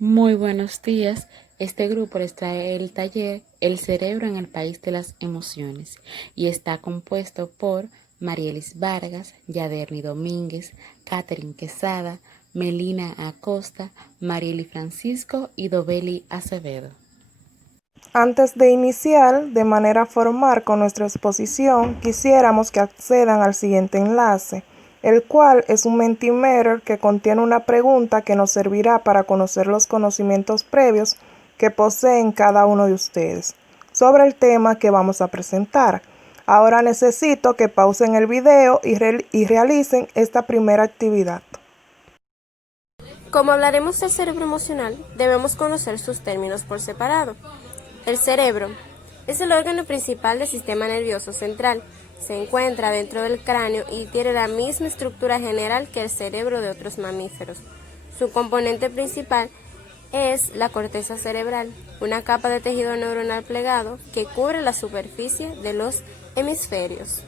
Muy buenos días. Este grupo les trae el taller El cerebro en el país de las emociones y está compuesto por Marielis Vargas, Yaderni Domínguez, Catherine Quesada, Melina Acosta, Marieli Francisco y Dobeli Acevedo. Antes de iniciar de manera formal con nuestra exposición, quisiéramos que accedan al siguiente enlace, el cual es un Mentimeter que contiene una pregunta que nos servirá para conocer los conocimientos previos que poseen cada uno de ustedes sobre el tema que vamos a presentar. Ahora necesito que pausen el video y realicen esta primera actividad. Como hablaremos del cerebro emocional, debemos conocer sus términos por separado. El cerebro es el órgano principal del sistema nervioso central. Se encuentra dentro del cráneo y tiene la misma estructura general que el cerebro de otros mamíferos. Su componente principal es la corteza cerebral, una capa de tejido neuronal plegado que cubre la superficie de los hemisferios.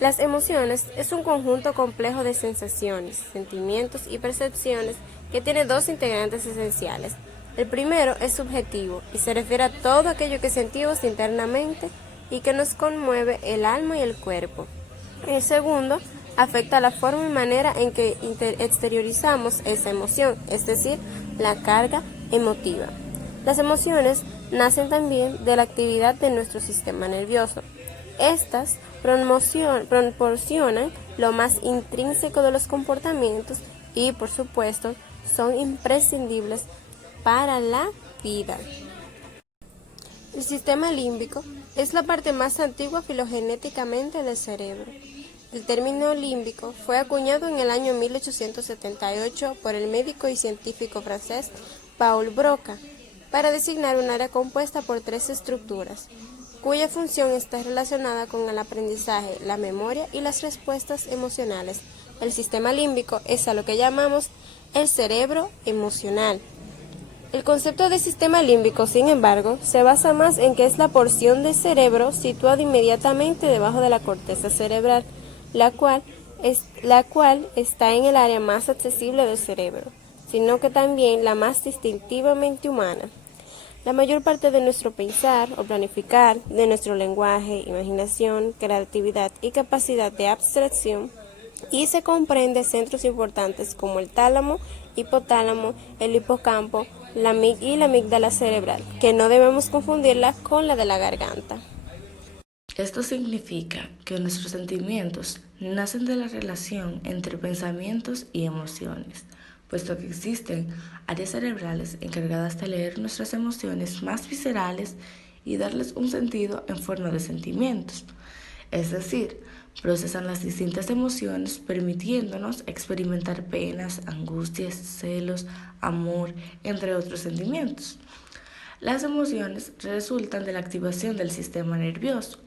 Las emociones es un conjunto complejo de sensaciones, sentimientos y percepciones que tiene dos integrantes esenciales. El primero es subjetivo y se refiere a todo aquello que sentimos internamente y que nos conmueve el alma y el cuerpo. El segundo afecta la forma y manera en que exteriorizamos esa emoción, es decir, la carga emotiva. Las emociones nacen también de la actividad de nuestro sistema nervioso. Estas proporcionan lo más intrínseco de los comportamientos y, por supuesto, son imprescindibles para la vida. El sistema límbico es la parte más antigua filogenéticamente del cerebro. El término límbico fue acuñado en el año 1878 por el médico y científico francés Paul Broca para designar un área compuesta por tres estructuras, cuya función está relacionada con el aprendizaje, la memoria y las respuestas emocionales. El sistema límbico es a lo que llamamos el cerebro emocional. El concepto de sistema límbico, sin embargo, se basa más en que es la porción del cerebro situada inmediatamente debajo de la corteza cerebral, la cual está en el área más accesible del cerebro, sino que también la más distintivamente humana. La mayor parte de nuestro pensar o planificar, de nuestro lenguaje, imaginación, creatividad y capacidad de abstracción, y se comprende centros importantes como el tálamo, hipotálamo, el hipocampo, y la amígdala cerebral, que no debemos confundirla con la de la garganta. Esto significa que nuestros sentimientos nacen de la relación entre pensamientos y emociones, puesto que existen áreas cerebrales encargadas de leer nuestras emociones más viscerales y darles un sentido en forma de sentimientos. Es decir, procesan las distintas emociones permitiéndonos experimentar penas, angustias, celos, amor, entre otros sentimientos. Las emociones resultan de la activación del sistema nervioso,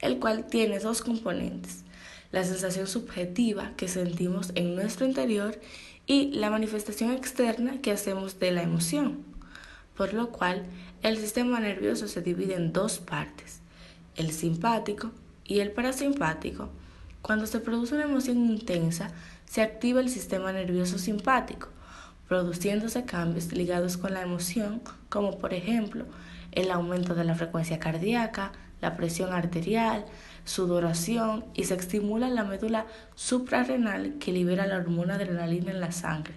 el cual tiene dos componentes: la sensación subjetiva que sentimos en nuestro interior y la manifestación externa que hacemos de la emoción, por lo cual el sistema nervioso se divide en dos partes, el simpático y el parasimpático. Cuando se produce una emoción intensa, se activa el sistema nervioso simpático, produciéndose cambios ligados con la emoción, como por ejemplo el aumento de la frecuencia cardíaca, la presión arterial, sudoración, y se estimula la médula suprarrenal que libera la hormona adrenalina en la sangre.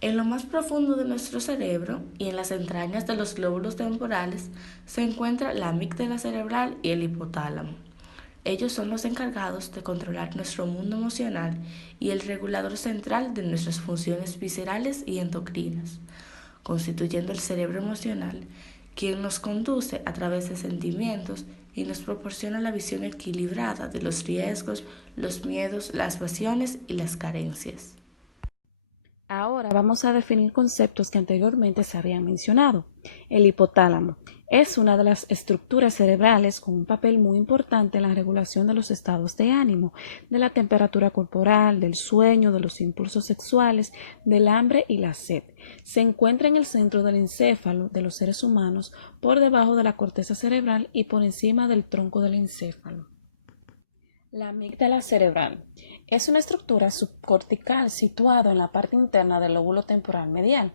En lo más profundo de nuestro cerebro y en las entrañas de los glóbulos temporales se encuentra la amígdala cerebral y el hipotálamo. Ellos son los encargados de controlar nuestro mundo emocional y el regulador central de nuestras funciones viscerales y endocrinas, constituyendo el cerebro emocional, quien nos conduce a través de sentimientos y nos proporciona la visión equilibrada de los riesgos, los miedos, las pasiones y las carencias. Ahora vamos a definir conceptos que anteriormente se habían mencionado. El hipotálamo es una de las estructuras cerebrales con un papel muy importante en la regulación de los estados de ánimo, de la temperatura corporal, del sueño, de los impulsos sexuales, del hambre y la sed. Se encuentra en el centro del encéfalo de los seres humanos, por debajo de la corteza cerebral y por encima del tronco del encéfalo. La amígdala cerebral es una estructura subcortical situada en la parte interna del lóbulo temporal medial.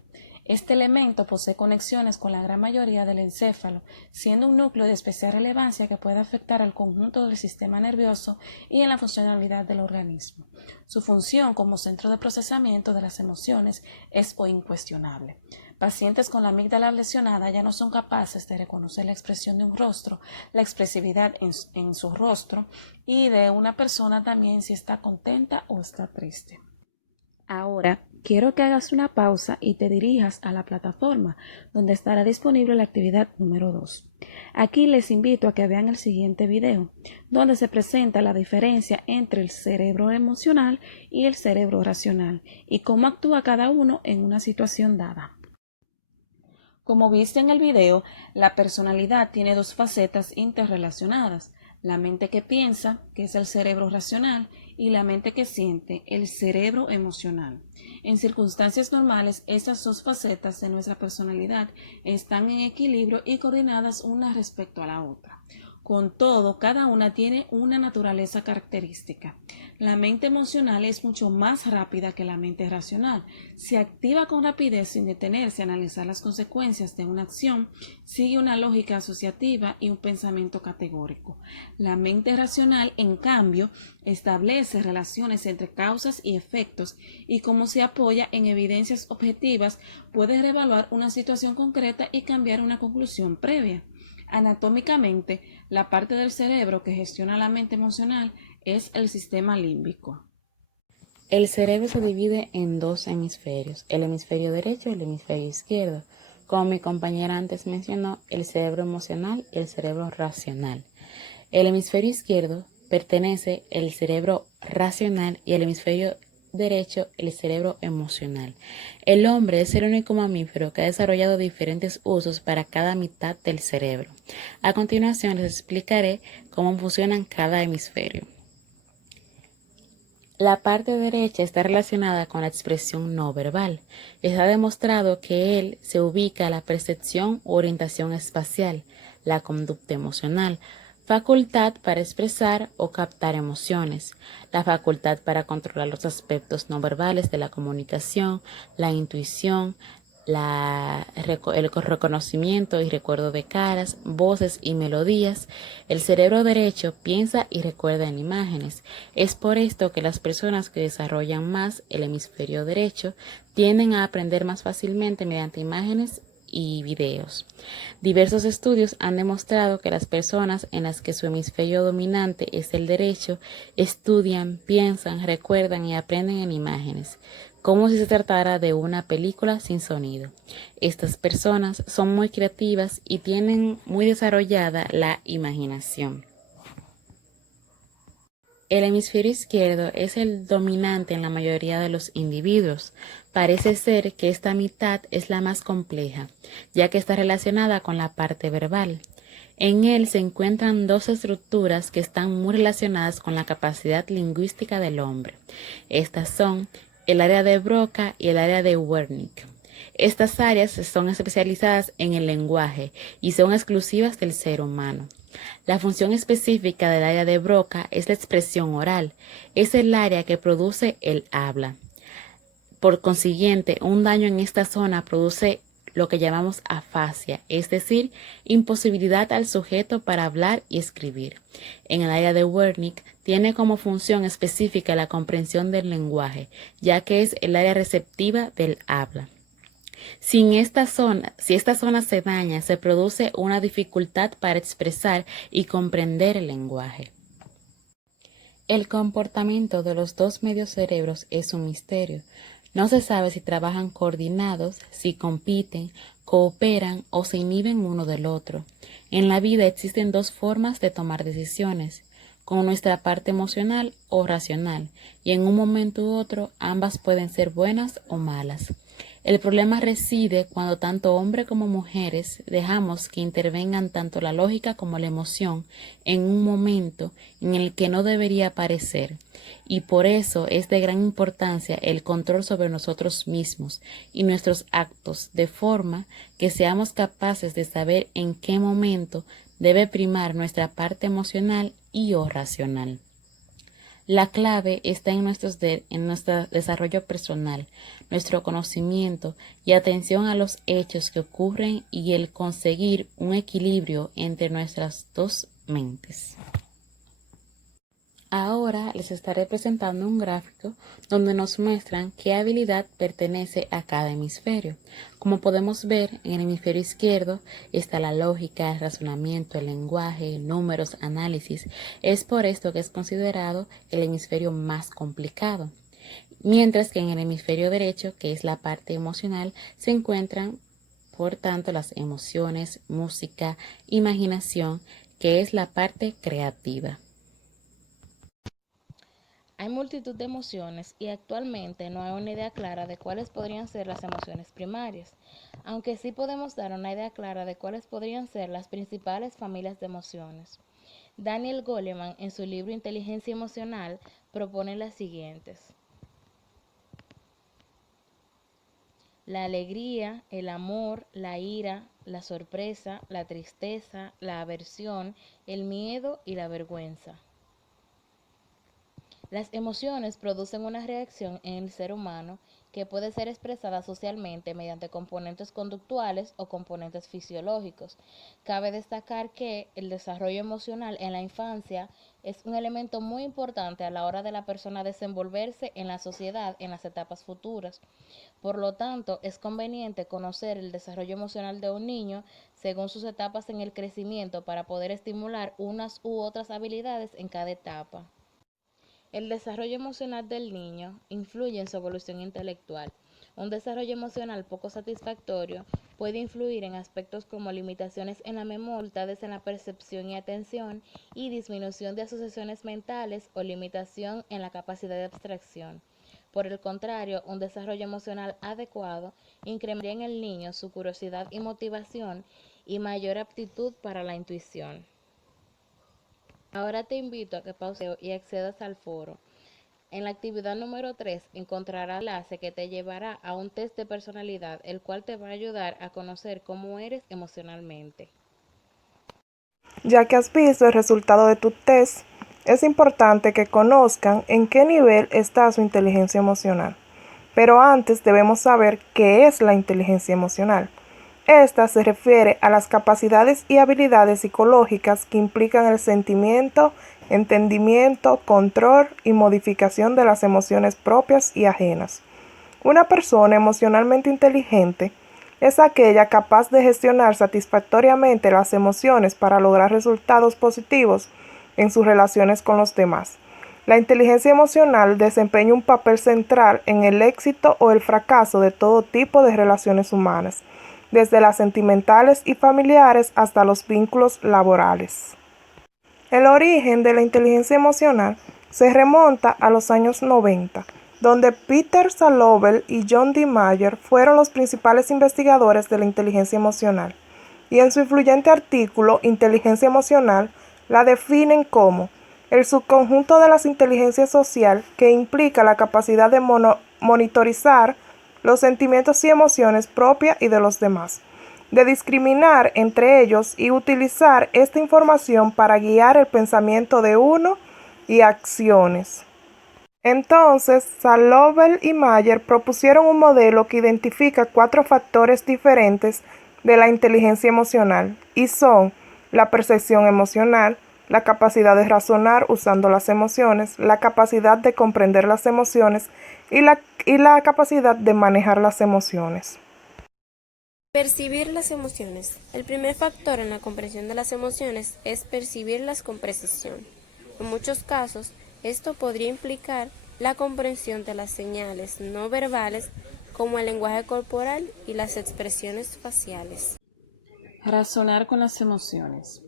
Este elemento posee conexiones con la gran mayoría del encéfalo, siendo un núcleo de especial relevancia que puede afectar al conjunto del sistema nervioso y en la funcionalidad del organismo. Su función como centro de procesamiento de las emociones es incuestionable. Pacientes con la amígdala lesionada ya no son capaces de reconocer la expresión de un rostro, la expresividad en su rostro y de una persona también si está contenta o está triste. Ahora, quiero que hagas una pausa y te dirijas a la plataforma donde estará disponible la actividad número 2. Aquí les invito a que vean el siguiente video, donde se presenta la diferencia entre el cerebro emocional y el cerebro racional y cómo actúa cada uno en una situación dada. Como viste en el video, la personalidad tiene dos facetas interrelacionadas: la mente que piensa, que es el cerebro racional, y la mente que siente, el cerebro emocional. En circunstancias normales, estas dos facetas de nuestra personalidad están en equilibrio y coordinadas una respecto a la otra. Con todo, cada una tiene una naturaleza característica. La mente emocional es mucho más rápida que la mente racional. Se activa con rapidez sin detenerse a analizar las consecuencias de una acción, sigue una lógica asociativa y un pensamiento categórico. La mente racional, en cambio, establece relaciones entre causas y efectos y, como se apoya en evidencias objetivas, puede reevaluar una situación concreta y cambiar una conclusión previa. Anatómicamente, la parte del cerebro que gestiona la mente emocional es el sistema límbico. El cerebro se divide en dos hemisferios, el hemisferio derecho y el hemisferio izquierdo. Como mi compañera antes mencionó, el cerebro emocional y el cerebro racional. El hemisferio izquierdo pertenece al cerebro racional y el hemisferio derecho el cerebro emocional. El hombre es el único mamífero que ha desarrollado diferentes usos para cada mitad del cerebro. A continuación les explicaré cómo funcionan cada hemisferio. La parte derecha está relacionada con la expresión no verbal. Está demostrado que él se ubica a la percepción u orientación espacial, la conducta emocional, facultad para expresar o captar emociones, la facultad para controlar los aspectos no verbales de la comunicación, la intuición, el reconocimiento y recuerdo de caras, voces y melodías. El cerebro derecho piensa y recuerda en imágenes. Es por esto que las personas que desarrollan más el hemisferio derecho tienden a aprender más fácilmente mediante imágenes y videos. Diversos estudios han demostrado que las personas en las que su hemisferio dominante es el derecho estudian, piensan, recuerdan y aprenden en imágenes, como si se tratara de una película sin sonido. Estas personas son muy creativas y tienen muy desarrollada la imaginación. El hemisferio izquierdo es el dominante en la mayoría de los individuos. Parece ser que esta mitad es la más compleja, ya que está relacionada con la parte verbal. En él se encuentran dos estructuras que están muy relacionadas con la capacidad lingüística del hombre. Estas son el área de Broca y el área de Wernicke. Estas áreas son especializadas en el lenguaje y son exclusivas del ser humano. La función específica del área de Broca es la expresión oral. Es el área que produce el habla. Por consiguiente, un daño en esta zona produce lo que llamamos afasia, es decir, imposibilidad al sujeto para hablar y escribir. En el área de Wernicke tiene como función específica la comprensión del lenguaje, ya que es el área receptiva del habla. Si esta zona se daña, se produce una dificultad para expresar y comprender el lenguaje. El comportamiento de los dos medios cerebros es un misterio. No se sabe si trabajan coordinados, si compiten, cooperan o se inhiben uno del otro. En la vida existen dos formas de tomar decisiones, con nuestra parte emocional o racional, y en un momento u otro ambas pueden ser buenas o malas. El problema reside cuando tanto hombres como mujeres dejamos que intervengan tanto la lógica como la emoción en un momento en el que no debería aparecer, y por eso es de gran importancia el control sobre nosotros mismos y nuestros actos, de forma que seamos capaces de saber en qué momento debe primar nuestra parte emocional y o racional. La clave está en nuestro desarrollo personal, nuestro conocimiento y atención a los hechos que ocurren y el conseguir un equilibrio entre nuestras dos mentes. Ahora les estaré presentando un gráfico donde nos muestran qué habilidad pertenece a cada hemisferio. Como podemos ver, en el hemisferio izquierdo está la lógica, el razonamiento, el lenguaje, números, análisis. Es por esto que es considerado el hemisferio más complicado. Mientras que en el hemisferio derecho, que es la parte emocional, se encuentran, por tanto, las emociones, música, imaginación, que es la parte creativa. Hay multitud de emociones y actualmente no hay una idea clara de cuáles podrían ser las emociones primarias, aunque sí podemos dar una idea clara de cuáles podrían ser las principales familias de emociones. Daniel Goleman, en su libro Inteligencia Emocional, propone las siguientes: la alegría, el amor, la ira, la sorpresa, la tristeza, la aversión, el miedo y la vergüenza. Las emociones producen una reacción en el ser humano que puede ser expresada socialmente mediante componentes conductuales o componentes fisiológicos. Cabe destacar que el desarrollo emocional en la infancia es un elemento muy importante a la hora de la persona desenvolverse en la sociedad en las etapas futuras. Por lo tanto, es conveniente conocer el desarrollo emocional de un niño según sus etapas en el crecimiento para poder estimular unas u otras habilidades en cada etapa. El desarrollo emocional del niño influye en su evolución intelectual. Un desarrollo emocional poco satisfactorio puede influir en aspectos como limitaciones en la memoria, dificultades en la percepción y atención, y disminución de asociaciones mentales o limitación en la capacidad de abstracción. Por el contrario, un desarrollo emocional adecuado incrementaría en el niño su curiosidad y motivación y mayor aptitud para la intuición. Ahora te invito a que pauses y accedas al foro. En la actividad número 3 encontrarás el enlace que te llevará a un test de personalidad, el cual te va a ayudar a conocer cómo eres emocionalmente. Ya que has visto el resultado de tu test, es importante que conozcan en qué nivel está su inteligencia emocional. Pero antes debemos saber qué es la inteligencia emocional. Esta se refiere a las capacidades y habilidades psicológicas que implican el sentimiento, entendimiento, control y modificación de las emociones propias y ajenas. Una persona emocionalmente inteligente es aquella capaz de gestionar satisfactoriamente las emociones para lograr resultados positivos en sus relaciones con los demás. La inteligencia emocional desempeña un papel central en el éxito o el fracaso de todo tipo de relaciones humanas, desde las sentimentales y familiares hasta los vínculos laborales. El origen de la inteligencia emocional se remonta a los años 90, donde Peter Salovey y John D. Mayer fueron los principales investigadores de la inteligencia emocional, y en su influyente artículo Inteligencia Emocional la definen como el subconjunto de las inteligencias social que implica la capacidad de monitorizar los sentimientos y emociones propias y de los demás, de discriminar entre ellos y utilizar esta información para guiar el pensamiento de uno y acciones. Entonces, Salovey y Mayer propusieron un modelo que identifica 4 factores diferentes de la inteligencia emocional, y son la percepción emocional, la capacidad de razonar usando las emociones, la capacidad de comprender las emociones y la capacidad de manejar las emociones. Percibir las emociones. El primer factor en la comprensión de las emociones es percibirlas con precisión. En muchos casos, esto podría implicar la comprensión de las señales no verbales como el lenguaje corporal y las expresiones faciales. Razonar con las emociones.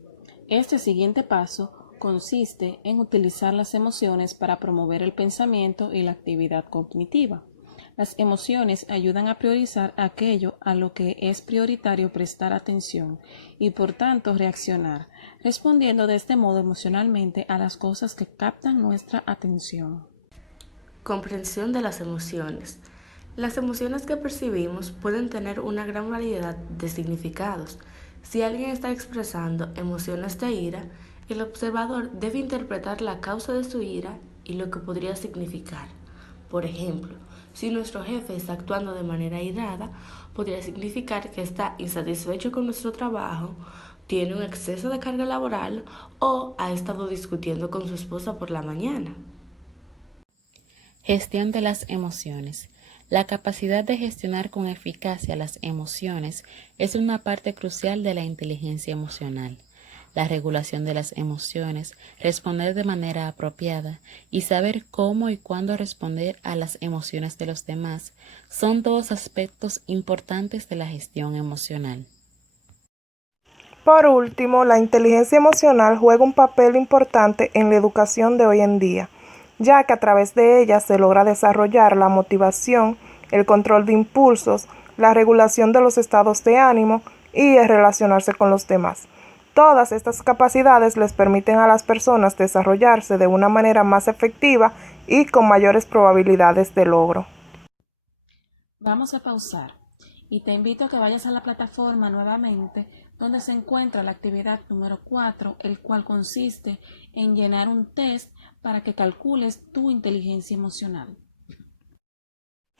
Este siguiente paso consiste en utilizar las emociones para promover el pensamiento y la actividad cognitiva. Las emociones ayudan a priorizar aquello a lo que es prioritario prestar atención y por tanto reaccionar, respondiendo de este modo emocionalmente a las cosas que captan nuestra atención. Comprensión de las emociones. Las emociones que percibimos pueden tener una gran variedad de significados. Si alguien está expresando emociones de ira, el observador debe interpretar la causa de su ira y lo que podría significar. Por ejemplo, si nuestro jefe está actuando de manera irada, podría significar que está insatisfecho con nuestro trabajo, tiene un exceso de carga laboral o ha estado discutiendo con su esposa por la mañana. Gestión de las emociones. La capacidad de gestionar con eficacia las emociones es una parte crucial de la inteligencia emocional. La regulación de las emociones, responder de manera apropiada y saber cómo y cuándo responder a las emociones de los demás son todos aspectos importantes de la gestión emocional. Por último, la inteligencia emocional juega un papel importante en la educación de hoy en día, ya que a través de ella se logra desarrollar la motivación, el control de impulsos, la regulación de los estados de ánimo y el relacionarse con los demás. Todas estas capacidades les permiten a las personas desarrollarse de una manera más efectiva y con mayores probabilidades de logro. Vamos a pausar y te invito a que vayas a la plataforma nuevamente donde se encuentra la actividad número 4, el cual consiste en llenar un test para que calcules tu inteligencia emocional.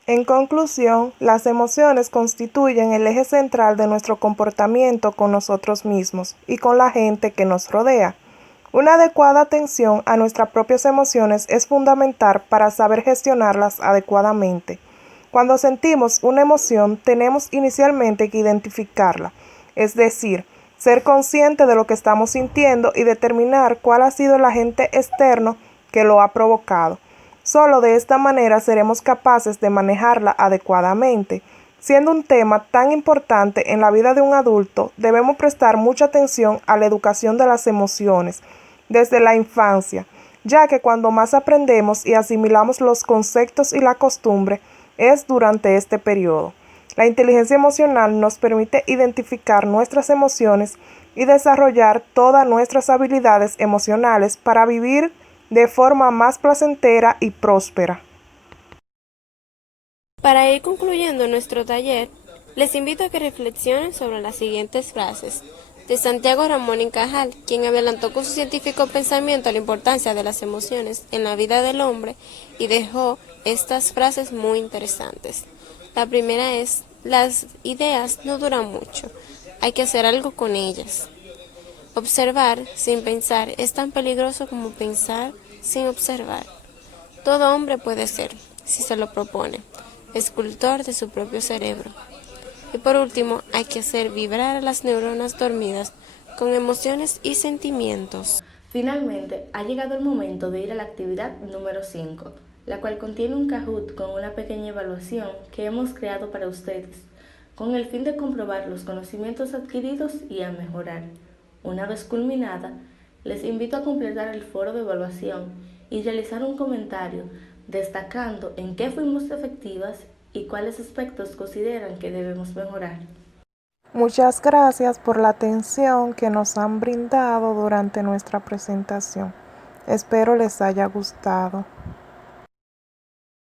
En conclusión, las emociones constituyen el eje central de nuestro comportamiento con nosotros mismos y con la gente que nos rodea. Una adecuada atención a nuestras propias emociones es fundamental para saber gestionarlas adecuadamente. Cuando sentimos una emoción, tenemos inicialmente que identificarla, es decir, ser consciente de lo que estamos sintiendo y determinar cuál ha sido el agente externo que lo ha provocado. Solo de esta manera seremos capaces de manejarla adecuadamente. Siendo un tema tan importante en la vida de un adulto, debemos prestar mucha atención a la educación de las emociones desde la infancia, ya que cuando más aprendemos y asimilamos los conceptos y la costumbre es durante este periodo. La inteligencia emocional nos permite identificar nuestras emociones y desarrollar todas nuestras habilidades emocionales para vivir de forma más placentera y próspera. Para ir concluyendo nuestro taller, les invito a que reflexionen sobre las siguientes frases de Santiago Ramón y Cajal, quien adelantó con su científico pensamiento la importancia de las emociones en la vida del hombre y dejó estas frases muy interesantes. La primera es: las ideas no duran mucho, hay que hacer algo con ellas. Observar sin pensar es tan peligroso como pensar sin observar. Todo hombre puede ser, si se lo propone, escultor de su propio cerebro. Y por último, hay que hacer vibrar a las neuronas dormidas con emociones y sentimientos. Finalmente, ha llegado el momento de ir a la actividad número 5, la cual contiene un Kahoot con una pequeña evaluación que hemos creado para ustedes, con el fin de comprobar los conocimientos adquiridos y a mejorar. Una vez culminada, les invito a completar el foro de evaluación y realizar un comentario destacando en qué fuimos efectivas y cuáles aspectos consideran que debemos mejorar. Muchas gracias por la atención que nos han brindado durante nuestra presentación. Espero les haya gustado.